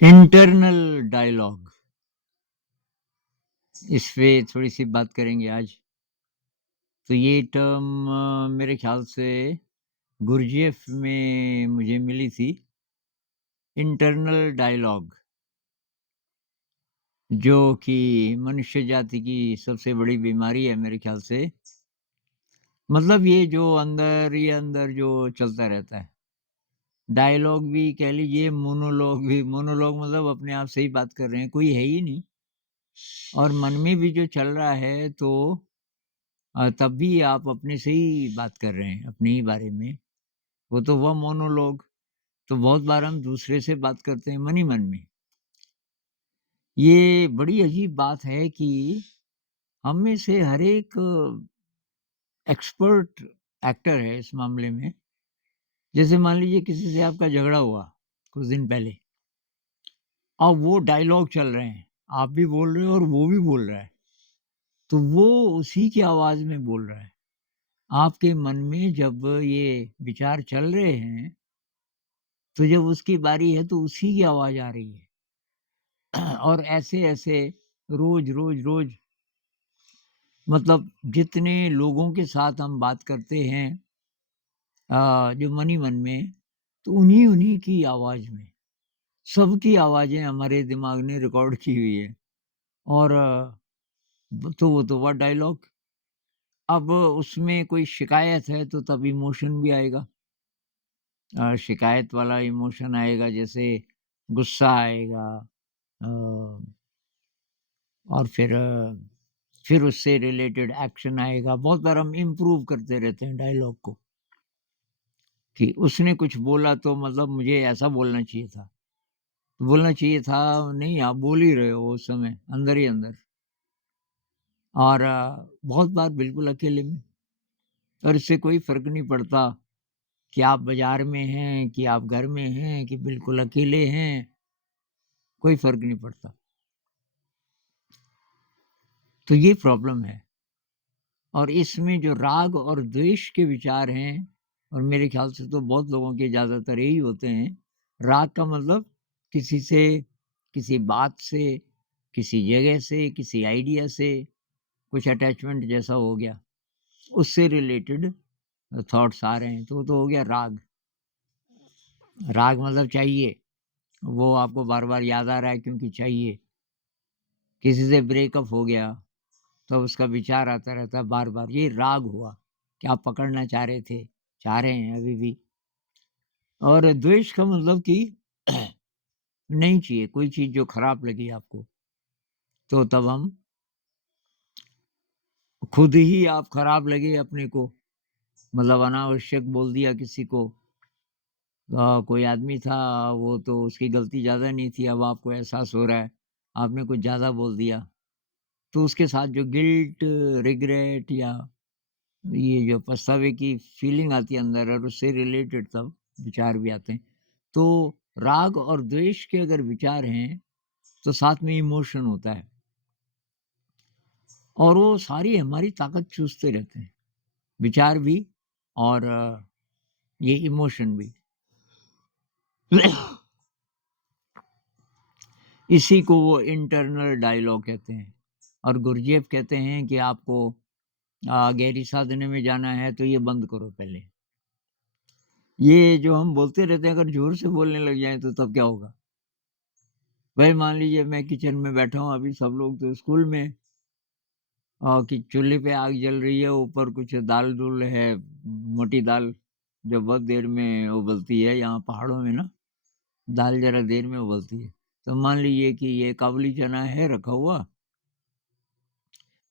Internal dialogue, इस पे थोड़ी सी बात करेंगे आज। तो ये टर्म मेरे ख्याल से गुरजेफ में मुझे मिली थी। इंटरनल डायलॉग, जो कि मनुष्य जाति की सबसे बड़ी बीमारी है मेरे ख्याल से। मतलब ये जो अंदर ही अंदर जो चलता रहता है, डायलॉग भी कह लीजिए, मोनोलॉग भी। मोनोलॉग मतलब अपने आप से ही बात कर रहे हैं, कोई है ही नहीं। और मन में भी जो चल रहा है, तो तब भी आप अपने से ही बात कर रहे हैं, अपने ही बारे में। वो तो हुआ मोनोलॉग। तो बहुत बार हम दूसरे से बात करते हैं मन ही मन में। ये बड़ी अजीब बात है कि हम में से हर एक एक्सपर्ट एक्टर है इस मामले में। जैसे मान लीजिए किसी से आपका झगड़ा हुआ कुछ दिन पहले, अब वो डायलॉग चल रहे हैं, आप भी बोल रहे हो और वो भी बोल रहा है, तो वो उसी की आवाज में बोल रहा है। आपके मन में जब ये विचार चल रहे हैं, तो जब उसकी बारी है तो उसी की आवाज आ रही है। और ऐसे ऐसे रोज रोज रोज, मतलब जितने लोगों के साथ हम बात करते हैं जो मन ही मन में, तो उन्हीं उन्हीं की आवाज में सबकी आवाजें हमारे दिमाग ने रिकॉर्ड की हुई है। और तो वो तो हुआ डायलॉग। अब उसमें कोई शिकायत है तो तब इमोशन भी आएगा। शिकायत वाला इमोशन आएगा, जैसे गुस्सा आएगा। अ, और फिर उससे रिलेटेड एक्शन आएगा। बहुत बार हम इम्प्रूव करते रहते हैं डायलॉग को, कि उसने कुछ बोला तो मतलब मुझे ऐसा बोलना चाहिए था। बोलना चाहिए था नहीं, आप बोल ही रहे हो उस समय अंदर ही अंदर। और बहुत बार बिल्कुल अकेले में। और इससे कोई फ़र्क नहीं पड़ता कि आप बाज़ार में हैं, कि आप घर में हैं, कि बिल्कुल अकेले हैं, कोई फ़र्क नहीं पड़ता। तो ये प्रॉब्लम है। और इसमें जो राग और द्वेष के विचार हैं, और मेरे ख्याल से तो बहुत लोगों के ज़्यादातर यही होते हैं। राग का मतलब किसी से, किसी बात से, किसी जगह से, किसी आइडिया से कुछ अटैचमेंट जैसा हो गया, उससे रिलेटेड थॉट्स आ रहे हैं, तो वो तो हो गया राग। राग मतलब चाहिए, वो आपको बार-बार याद आ रहा है क्योंकि चाहिए। किसी से ब्रेकअप हो गया, तो उसका विचार आता रहता है बार-बार, ये राग हुआ कि आप पकड़ना चाह रहे थे, चाह रहे हैं अभी भी। और द्वेष का मतलब कि नहीं चाहिए कोई चीज़ जो खराब लगी आपको, तो तब हम खुद ही आप खराब लगे अपने को, मतलब अनावश्यक बोल दिया किसी को। कोई आदमी था, वो तो उसकी गलती ज़्यादा नहीं थी, अब आपको एहसास हो रहा है, आपने कुछ ज़्यादा बोल दिया। तो उसके साथ जो गिल्ट, रिग्रेट या ये जो पछतावे की फीलिंग आती है अंदर, और उससे रिलेटेड तब विचार भी आते हैं। तो राग और द्वेष के अगर विचार हैं, तो साथ में इमोशन होता है, और वो सारी हमारी ताकत चूसते रहते हैं, विचार भी और ये इमोशन भी। इसी को वो इंटरनल डायलॉग कहते हैं। और गुरजेफ कहते हैं कि आपको गहरी साधने में जाना है तो ये बंद करो पहले। ये जो हम बोलते रहते हैं, अगर ज़ोर से बोलने लग जाएँ तो तब क्या होगा? भाई मान लीजिए मैं किचन में बैठा हूँ, अभी सब लोग तो स्कूल में, कि चूल्हे पे आग जल रही है, ऊपर कुछ दाल-दूल है, मोटी दाल, जो बहुत देर में उबलती है। यहाँ पहाड़ों में ना, दाल ज़रा देर में उबलती है। तो मान लीजिए कि ये काबुली चना है रखा हुआ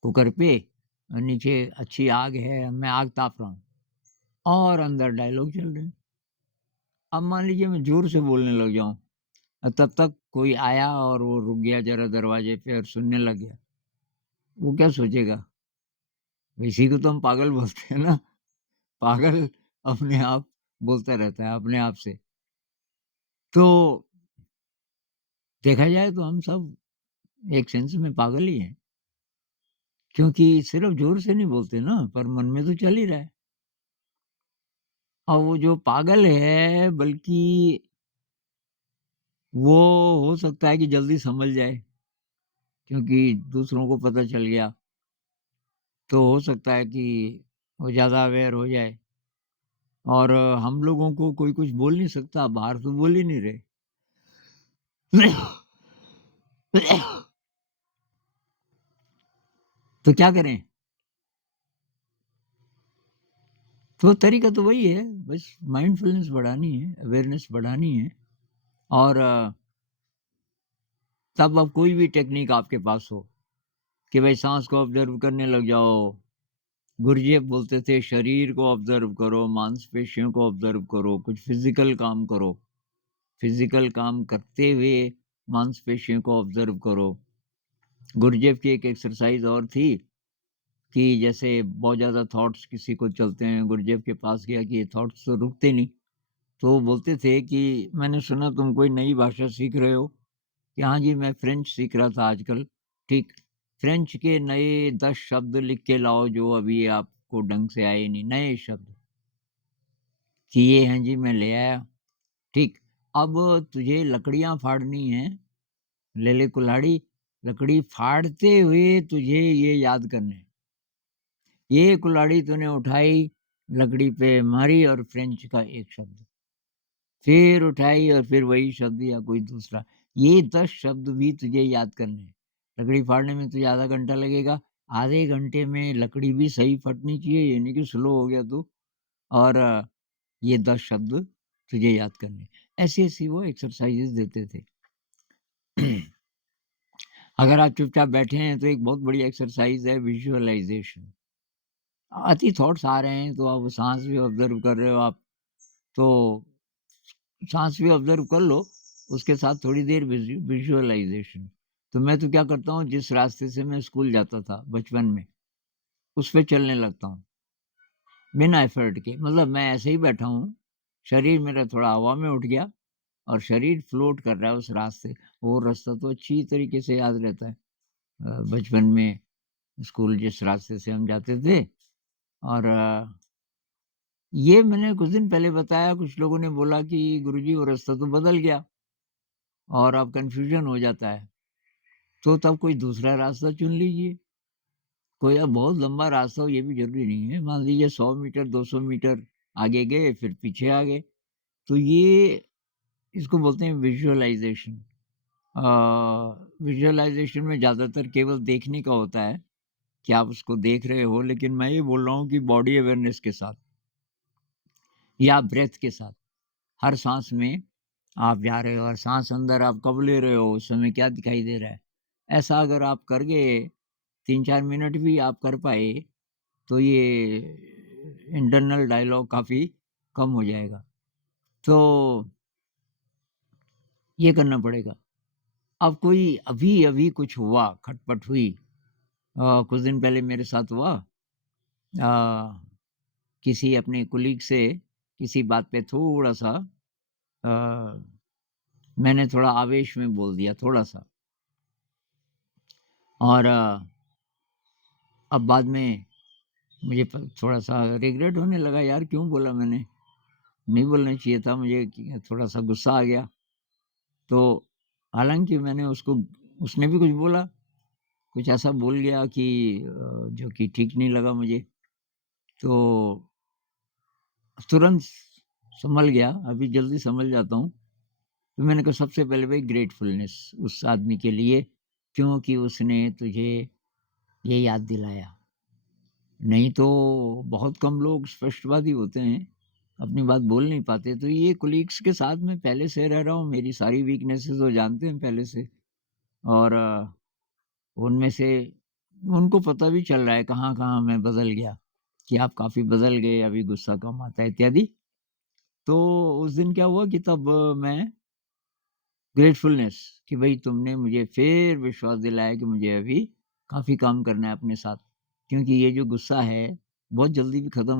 कुकर पे, और नीचे अच्छी आग है, मैं आग ताप रहा हूँ और अंदर डायलॉग चल रहे हैं। अब मान लीजिए मैं ज़ोर से बोलने लग जाऊँ, तब तक कोई आया और वो रुक गया ज़रा दरवाजे पे और सुनने लग गया। वो क्या सोचेगा? इसी को तो हम पागल बोलते हैं ना। पागल अपने आप बोलता रहता है अपने आप से। तो देखा जाए तो हम सब एक सेंस में पागल ही हैं, क्योंकि सिर्फ़ ज़ोर से नहीं बोलते ना, पर मन में तो चल ही रहा है। और वो जो पागल है, बल्कि वो हो सकता है कि जल्दी संभल जाए, क्योंकि दूसरों को पता चल गया, तो हो सकता है कि वो ज़्यादा अवेयर हो जाए। और हम लोगों को कोई कुछ बोल नहीं सकता, बाहर तो बोल ही नहीं रहे। तो क्या करें? तो तरीका तो वही है, बस माइंडफुलनेस बढ़ानी है, अवेयरनेस बढ़ानी है। और तब अब कोई भी टेक्निक आपके पास हो कि भाई साँस को ऑब्ज़र्व करने लग जाओ। गुरजेफ बोलते थे शरीर को ऑब्ज़र्व करो, मांसपेशियों को ऑब्ज़र्व करो, कुछ फ़िज़िकल काम करो। फ़िज़िकल काम करते हुए मांसपेशियों को ऑब्ज़र्व करो। गुरजेफ की एक एक्सरसाइज़ और थी कि जैसे बहुत ज़्यादा थॉट्स किसी को चलते हैं, गुरजेफ के पास गया कि ये थॉट्स तो रुकते नहीं। तो वो बोलते थे कि मैंने सुना तुम कोई नई भाषा सीख रहे हो? कि हाँ जी, मैं फ्रेंच सीख रहा था आजकल। ठीक, फ्रेंच के नए 10 शब्द लिख के लाओ जो अभी आपको ढंग से आए नहीं, नए शब्द। कि ये हैं जी, मैं ले आया। ठीक, अब तुझे लकड़ियाँ फाड़नी हैं, ले ले कुल्हाड़ी, लकड़ी फाड़ते हुए तुझे ये याद करने हैं। ये कुल्हाड़ी तूने उठाई, लकड़ी पे मारी और फ्रेंच का एक शब्द। फिर उठाई और फिर वही शब्द या कोई दूसरा। ये 10 शब्द भी तुझे याद करने हैं। लकड़ी फाड़ने में तुझे आधा घंटा लगेगा, आधे घंटे में लकड़ी भी सही फटनी चाहिए, ये नहीं कि स्लो हो गया तू। और ये 10 शब्द तुझे याद करने हैं। ऐसी-ऐसी वो एक्सरसाइज़ेज़ देते थे। अगर आप चुपचाप बैठे हैं तो एक बहुत बड़ी एक्सरसाइज़ है विज़ुअलाइज़ेशन। अति थॉट्स आ रहे हैं तो आप साँस भी ऑब्ज़र्व कर रहे हो आप, तो साँस भी ऑब्ज़र्व कर लो, उसके साथ थोड़ी देर विज़ुअलाइज़ेशन। तो मैं तो क्या करता हूँ, जिस रास्ते से मैं स्कूल जाता था बचपन में, उस पे चलने लगता हूँ, बिना एफ़र्ट के। मतलब मैं ऐसे ही बैठा हूँ, शरीर मेरा थोड़ा हवा में उठ गया और शरीर फ्लोट कर रहा है उस रास्ते। वो रास्ता तो अच्छी तरीके से याद रहता है। बचपन में स्कूल जिस रास्ते से हम जाते थे। और ये मैंने कुछ दिन पहले बताया, कुछ लोगों ने बोला कि गुरुजी वो रास्ता तो बदल गया और अब कन्फ्यूज़न हो जाता है। तो तब कोई दूसरा रास्ता चुन लीजिए। कोई अब बहुत लंबा रास्ता हो ये भी ज़रूरी नहीं है। मान लीजिए 100 मीटर, 200 मीटर आगे गए, फिर पीछे आ गए। तो ये इसको बोलते हैं विज़ुअलाइज़ेशन। विज़ुअलाइज़ेशन में ज़्यादातर केवल देखने का होता है कि आप उसको देख रहे हो, लेकिन मैं ये बोल रहा हूँ कि बॉडी अवेयरनेस के साथ या ब्रेथ के साथ। हर साँस में आप जा रहे हो और साँस अंदर आप कब ले रहे हो, उस समय क्या दिखाई दे रहा है। ऐसा अगर आप कर गए, 3-4 मिनट भी आप कर पाए, तो ये इंटरनल डायलॉग काफ़ी कम हो जाएगा। तो ये करना पड़ेगा। अब कोई अभी-अभी कुछ हुआ, खटपट हुई। कुछ दिन पहले मेरे साथ हुआ। अ, किसी अपने कोलीग से किसी बात पे थोड़ा-सा अ, मैंने थोड़ा आवेश में बोल दिया थोड़ा-सा। और अब बाद में मुझे थोड़ा-सा रिग्रेट होने लगा, यार क्यों बोला मैंने? नहीं बोलना चाहिए था मुझे, कि थोड़ा-सा गुस्सा आ गया। तो हालाँकि मैंने उसको, उसने भी कुछ बोला, कुछ ऐसा बोल गया कि जो कि ठीक नहीं लगा मुझे। तो तुरंत सँभल गया, अभी जल्दी सँभल जाता हूँ। तो मैंने कहा सबसे पहले भाई ग्रेटफुलनेस उस आदमी के लिए, क्योंकि उसने तुझे ये याद दिलाया। नहीं तो बहुत कम लोग स्पष्टवादी होते हैं, अपनी बात बोल नहीं पाते। तो ये कोलीग्स के साथ मैं पहले से रह रहा हूँ, मेरी सारी वीकनेसेस वो जानते हैं पहले से। और उनमें से उनको पता भी चल रहा है कहाँ-कहाँ मैं बदल गया, कि आप काफ़ी बदल गए, अभी गुस्सा कम आता है इत्यादि। तो उस दिन क्या हुआ कि तब मैं ग्रेटफुलनेस कि भई तुमने मुझे फिर विश्वास दिलाया कि मुझे अभी काफ़ी काम करना है अपने साथ। क्योंकि ये जो गुस्सा है, बहुत जल्दी भी ख़त्म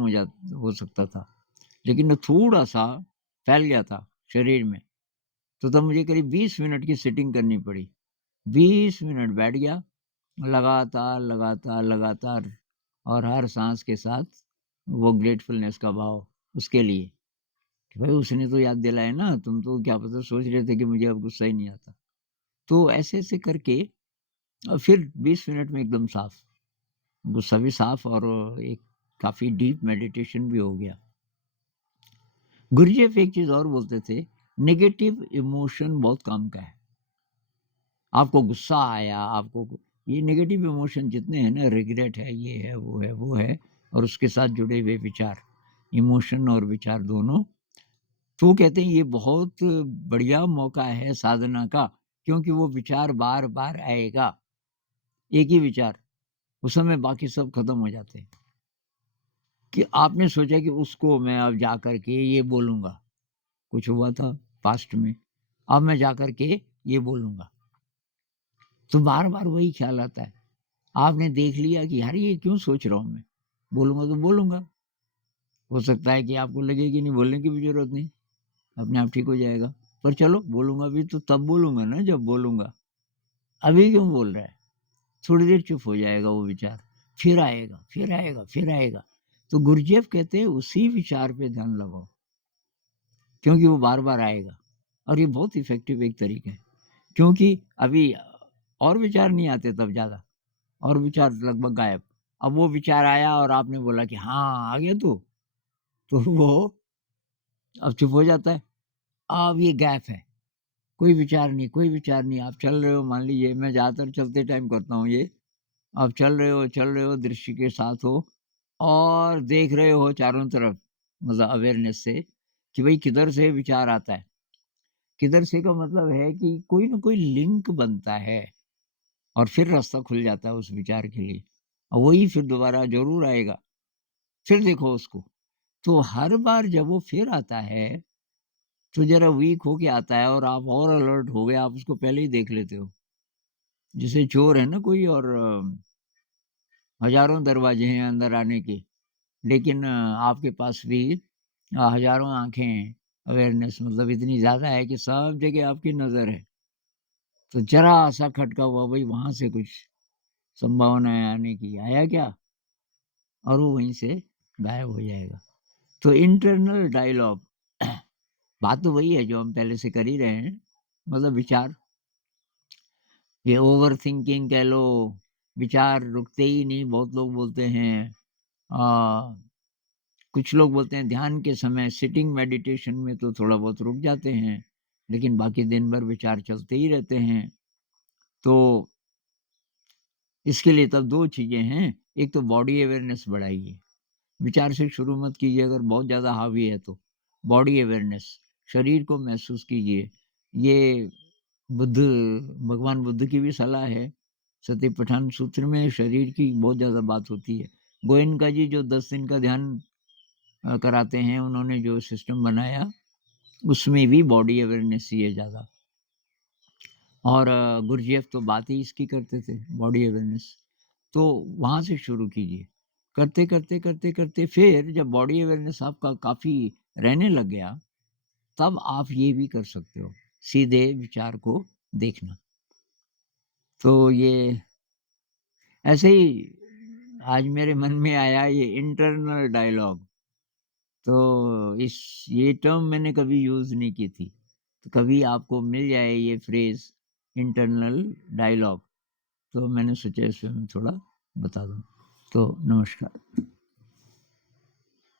हो सकता था। लेकिन वो थोड़ा-सा फैल गया था शरीर में। तो तब मुझे करीब 20 मिनट की सिटिंग करनी पड़ी। 20 मिनट बैठ गया, लगातार, लगातार, लगातार, और हर साँस के साथ वो ग्रेटफुलनेस का भाव उसके लिए। भाई उसने तो याद दिलाया ना, तुम तो क्या पता सोच रहे थे कि मुझे अब गुस्सा ही नहीं आता। तो ऐसे-ऐसे करके फिर 20 मिनट में एकदम साफ, गुस्सा भी साफ और एक काफ़ी डीप मेडिटेशन भी हो गया। गुरुजी एक चीज़ और बोलते थे, नेगेटिव इमोशन बहुत काम का है। आपको गुस्सा आया, ये नेगेटिव इमोशन जितने हैं ना, रिग्रेट है, ये है, वो है, वो है और उसके साथ जुड़े हुए विचार, इमोशन और विचार दोनों, तो वो कहते हैं ये बहुत बढ़िया मौका है साधना का, क्योंकि वो विचार बार-बार आएगा, एक ही विचार, उस समय बाकी सब खत्म हो जाते हैं। कि आपने सोचा कि उसको मैं अब जा कर के ये बोलूँगा, कुछ हुआ था पास्ट में, अब मैं जा कर के ये बोलूँगा, तो बार-बार वही ख़्याल आता है। आपने देख लिया कि यार ये क्यों सोच रहा हूँ मैं, बोलूँगा तो बोलूँगा। हो सकता है कि आपको लगे कि नहीं बोलने की भी ज़रूरत नहीं, अपने आप ठीक हो जाएगा। पर चलो बोलूँगा भी तो तब बोलूँगा ना जब बोलूँगा, अभी क्यों बोल रहा है? थोड़ी देर चुप हो जाएगा वो विचार, फिर आएगा, फिर आएगा, फिर आएगा। तो गुरजेफ कहते हैं उसी विचार पे ध्यान लगाओ, क्योंकि वो बार-बार आएगा और ये बहुत इफ़ेक्टिव एक तरीका है। क्योंकि अभी और विचार नहीं आते तब ज़्यादा, और विचार लगभग गायब। अब वो विचार आया और आपने बोला कि हाँ, आ गया तू? तो वो अब चुप हो जाता है। अब ये गैप है, कोई विचार नहीं, कोई विचार नहीं। आप चल रहे हो, मान लीजिए मैं ज़्यादातर चलते टाइम करता हूँ ये। आप चल रहे हो, दृश्य के साथ हो और देख रहे हो चारों तरफ, मतलब अवेयरनेस से कि भई किधर से विचार आता है। किधर से का मतलब है कि कोई न कोई लिंक बनता है और फिर रास्ता खुल जाता है उस विचार के लिए। और वही फिर दोबारा ज़रूर आएगा, फिर देखो उसको। तो हर बार जब वो फिर आता है, तो ज़रा वीक होके आता है और आप और अलर्ट हो गए, आप उसको पहले ही देख लेते हो। जैसे चोर है ना कोई और हज़ारों दरवाजे हैं अंदर आने के, लेकिन आपके पास भी हज़ारों आँखें हैं, अवेयरनेस मतलब इतनी ज़्यादा है कि सब जगह आपकी नज़र है। तो ज़रा-सा खटका हुआ, भई वहाँ से कुछ संभावना है आने की, आया क्या? और वो वहीं से गायब हो जाएगा। तो इंटरनल डायलॉग बात तो वही है जो हम पहले से कर ही रहे हैं, मतलब विचार, ये ओवरथिंकिंग कह लो, विचार रुकते ही नहीं, बहुत लोग बोलते हैं। कुछ लोग बोलते हैं ध्यान के समय सिटिंग मेडिटेशन में तो थोड़ा बहुत रुक जाते हैं, लेकिन बाकी दिन भर विचार चलते ही रहते हैं। तो इसके लिए तब 2 चीज़ें हैं, एक तो बॉडी अवेयरनेस बढ़ाइए, विचार से शुरू मत कीजिए अगर बहुत ज़्यादा हावी है तो। बॉडी अवेयरनेस, शरीर को महसूस कीजिए। ये बुद्ध भगवान बुद्ध की भी सलाह है। सतिपट्ठान सूत्र में शरीर की बहुत ज़्यादा बात होती है। गोयनका जी जो 10 दिन का ध्यान कराते हैं, उन्होंने जो सिस्टम बनाया, उसमें भी बॉडी अवेयरनेस ही है ज़्यादा। और गुरजेफ तो बात ही इसकी करते थे, बॉडी अवेयरनेस। तो वहाँ से शुरू कीजिए। करते फिर जब बॉडी अवेयरनेस आपका काफ़ी रहने लग गया, तब आप ये भी कर सकते हो, सीधे विचार को देखना। तो ये ऐसे ही आज मेरे मन में आया ये इंटरनल डायलॉग। तो ये टर्म मैंने कभी यूज़ नहीं की थी। तो कभी आपको मिल जाए ये फ्रेज़ इंटरनल डायलॉग, तो मैंने सोचा इसमें मैं थोड़ा बता दूँ। तो नमस्कार।